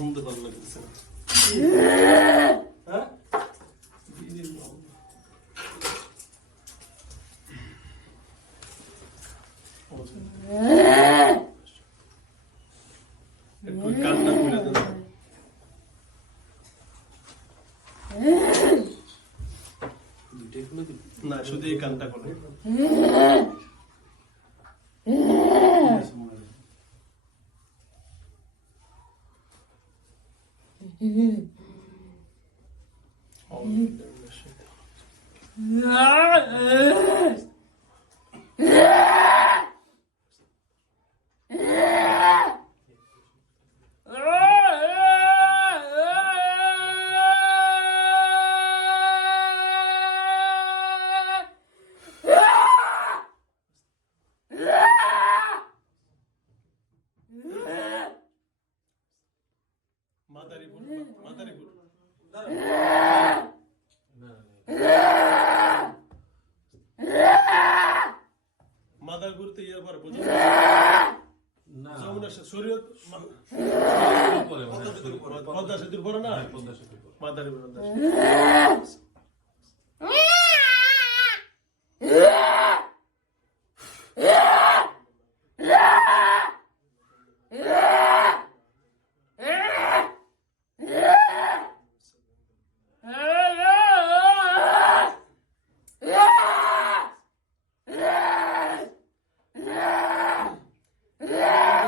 ঘুমতে ভালো লাগতেছে না হ্যাঁ না শুধু এই কানটা করে শরীয়ত পরে পদ্মা সেতুর পরে না? পদ্মা সেতু মাদারীপুর পদ্মা সেতু।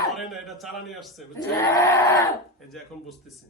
ধরে না এটা চালানি আসছে বুঝছেন? এই যে এখন বুঝতেছি।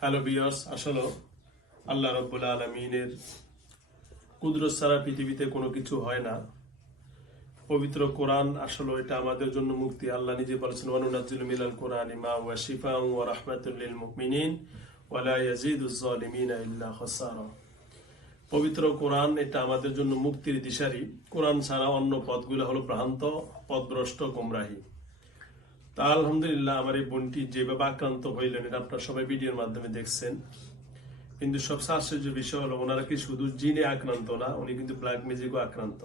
হ্যালো বিয়ার্স আসলে আল্লাহ রব্বুল আলমিনের পৃথিবীতে কোনো কিছু হয় না। পবিত্র কোরআন, আসলে এটা আমাদের জন্য মুক্তি। আল্লাহ নিজে বলেছেন, ওয়ানুনাজ্জিলু মিনাল কোরআনি মা ওয়া শিফাউন ওয়া রাহমাতুল ওয়া লা ইয়াজিদুজ জালিমিনা ইল্লা খাসারা। পবিত্র কোরআন, এটা আমাদের জন্য মুক্তির দিশারি। কোরআন ছাড়া অন্য পথগুলো হলো ভ্রান্ত, পথভ্রষ্ট, গোমরাহী। তা আলহামদুলিল্লাহ, আমার এই বোনটি যেভাবে আক্রান্ত হইলেন, এটা আপনারা সবাই ভিডিওর মাধ্যমে দেখছেন। কিন্তু সবচেয়ে আশ্চর্য বিষয় হলো, ওনারা কি শুধু জিনে আক্রান্ত না, উনি কিন্তু ব্ল্যাক ম্যাজিকও আক্রান্ত।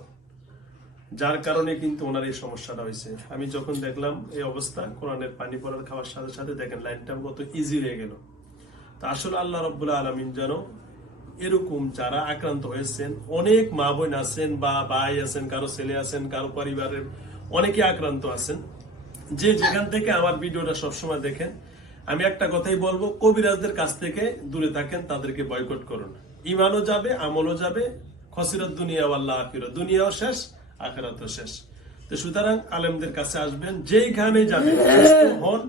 যার কারণে কিন্তু ওনার এই সমস্যাটা হয়েছে। আমি যখন দেখলাম এই অবস্থা, কোরআনের পানি পড়ার খাওয়ার সাথে সাথে দেখেন, লাইনটা কত ইজি হয়ে গেল। তা আসলে আল্লাহ রব্বুল্লাহ আলমিন যেন এরকম যারা আক্রান্ত হয়েছেন, অনেক মা বোন আছেন বা ভাই আছেন, কারও ছেলে আছেন, কারও পরিবারের অনেকে আক্রান্ত আছেন। যে যেখান থেকে আমার ভিডিওটা সবসময় দেখেন, আমি একটা কথাই বলব, কবিরাজদের কাছ থেকে দূরে থাকেন, তাদেরকে বয়কট করুন। ইমানও যাবে, আমলও যাবে, খসিরত দুনিয়া আল্লাহ আখিরত। দুনিয়াও শেষ, আখেরাতও শেষ। তো সুতরাং আলেমদের কাছে আসবেন, যেইখানে যাবেন হন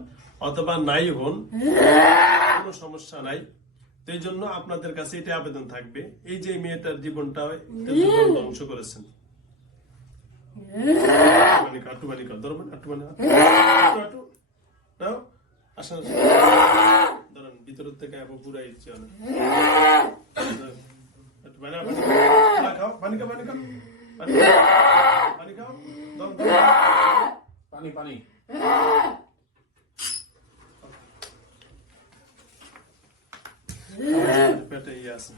অথবা নাই হন কোনো সমস্যা নাই। তো জন্য আপনাদের কাছে এটা আবেদন থাকবে। এই যে মেয়েটার জীবনটা ধ্বংস করেছেন। ধরেন ভিতর থেকে আবার পুরা ইচ্ছে অনেক। পানি খাও পানি খাও, পানি পানি পানি। পেটে আছে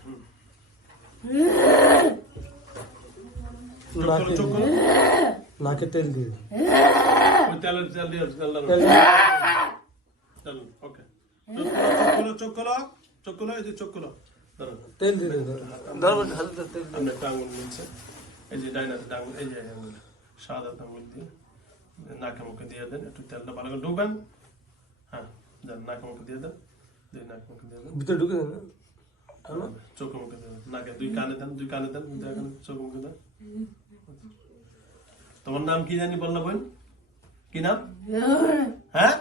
নাকে তেল দিয়ে দিয়ে ওকে চোখ এই যে চোখ তেল দিয়ে তেল এই যে এই যে সাদা দিয়ে নাকে মুখে দিয়ে দেন একটু তেলটা ভালো করে ঢুকবেন হ্যাঁ নাকে মুখে দিয়ে দেন ভিতরে ঢুকে দেন চোখে মুখে দেন নাকে দুই কানে দেন দুই কানে দেন দুই কানে চোখে মুখে দেন তোমার নাম কি জানি বললা বোন কি নাম হ্যাঁ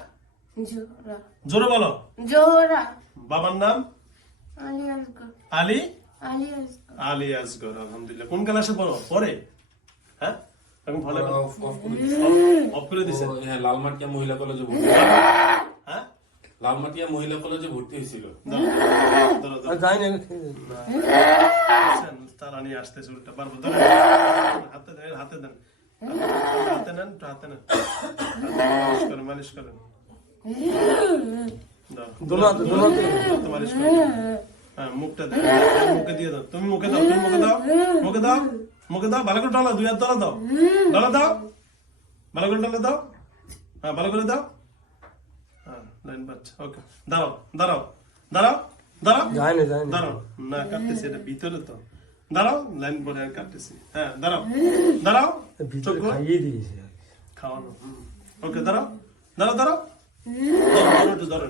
জোরে বলো জোহরা বাবার নাম আলী আসগর আলী আসগর আলহামদুলিল্লাহ কোন ক্লাসে পড়ো পরে হ্যাঁ এখন ভালো অফ করে দিছে। হ্যাঁ লালমাটিয়া মহিলা কলেজে লালমাটিয়া মহিলা কলেজে ভর্তি হয়েছিল। ধরো, ধরো, ধরো। আর যাই না খেয়ে দেন। তারা নিয়ে আসতেছে উল্টা পারব হাতে দেন হাতে দেন। হাতে নেন হাতে নেন। মালিশ করেন মালিশ করেন। দাও। দোনো হাতে দোনো হাতে হাতে মালিশ করেন। হ্যাঁ মুখটা দেন। মুখে দিয়ে দাও। তুমি মুখে দাও তুমি মুখে দাও। মুখে দাও মুখে দাও। ভালো করে ডালা দুই হাত দাও। ডালা দাও। ভালো করে ডালা দাও। হ্যাঁ ভালো করে দাও। লাইন বাচ্চা ওকে দাঁড়াও দাঁড়াও দাঁড়াও দাঁড়াও। না দাঁড়াও কাটতেছি এটা ভিতরে তো। দাঁড়াও লাইন পরে কাটতেছি। হ্যাঁ দাঁড়াও দাঁড়াও। খাইয়ে দিয়েছে খাওয়ানো ওকে দাঁড়াও দাঁড়াও দাঁড়াও।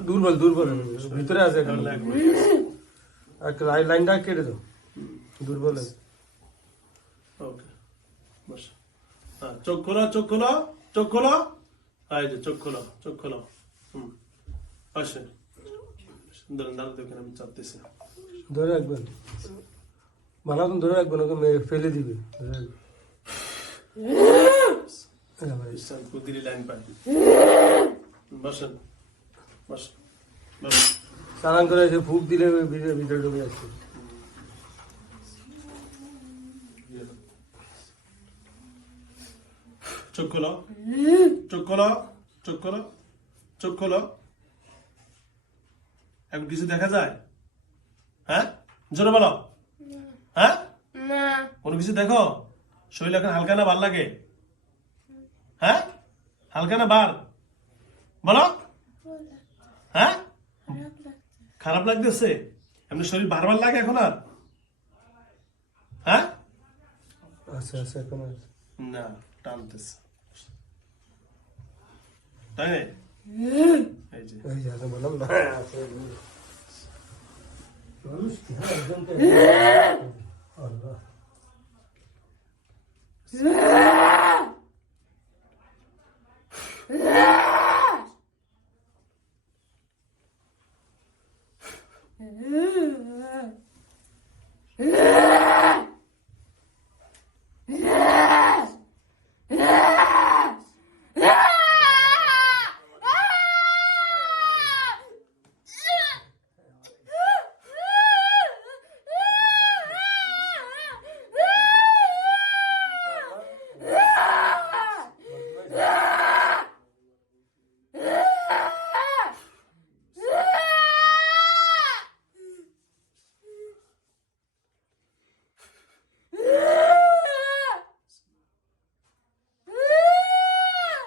দুর্বল দুর্বল ভিতরে আছে লাইনটা কেটে দাও। দুর্বল। ওকে বস। হ্যাঁ চোখ খোলো চোখ খোলো চোখ খোলো। এই যে চোখ খোলো চোখ খোলো। হুম। ধরেন দেখেন আমি চাপতেছি ধরে রাখবেন। বানাতন ধরে রাখবেন ওকে মেরে ফেলে দিবে ধরে রাখবেন। লাইন বসেন করে এসে ফুক দিলে ভিতরে ভিতরে ঢুকে যাচ্ছে। চোখ খোলো। চোখ খোলো চোখ খোলো চোখ খোলো। এখন কিছু দেখা যায়? হ্যাঁ? জোরে বলো। হ্যাঁ? না। কোনো কিছু দেখো? শরীর এখন হালকা না ভালো লাগে? হ্যাঁ? হালকা না বার বলো। হ্যাঁ? খারাপ লাগতেছে? এমনি শরীর বারবার লাগে এখন আর? হ্যাঁ? আচ্ছা আচ্ছা এখন না টানতেছে। তাই না? এই যে এই যে আছে বললাম না আছে। মানুষ কি হ্যাঁ একজনকে আল্লাহ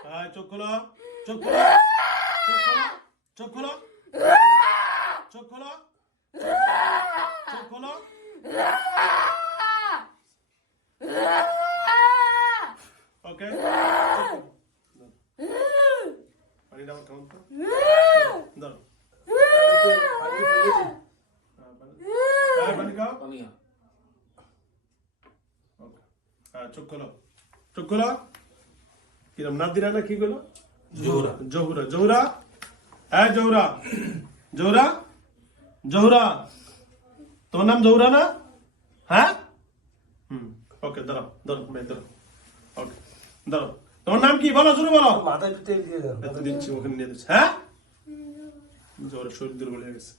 হ্যাঁ চোখ খোলো চোখ খোলো চোখ খোলো চোখ খোলো চোখ খোলো ওকে পানিটা আমার কেমন তো দাও পানি ফেলে দিই। হ্যাঁ, পানি। হ্যাঁ, পানি খাও পানি ওকে হ্যাঁ চোখ খোলো চোখ কিরম নাদিরা না কি গুলো জোহরা। জহুরা জহুরা। হ্যাঁ জহুরা। জহুরা জহুরা। তোমার নাম জহুরা না? হ্যাঁ? হুম ওকে দাঁড়াও দাঁড়াও মেয়ে দাঁড়াও ওকে দাঁড়াও তোমার নাম কি? বলো শুরু বলো। মাথায় দিয়ে দিচ্ছি ওখানে নিয়ে দিচ্ছি হ্যাঁ? জ্বরে শরীর দুর্বল হয়ে গেছে।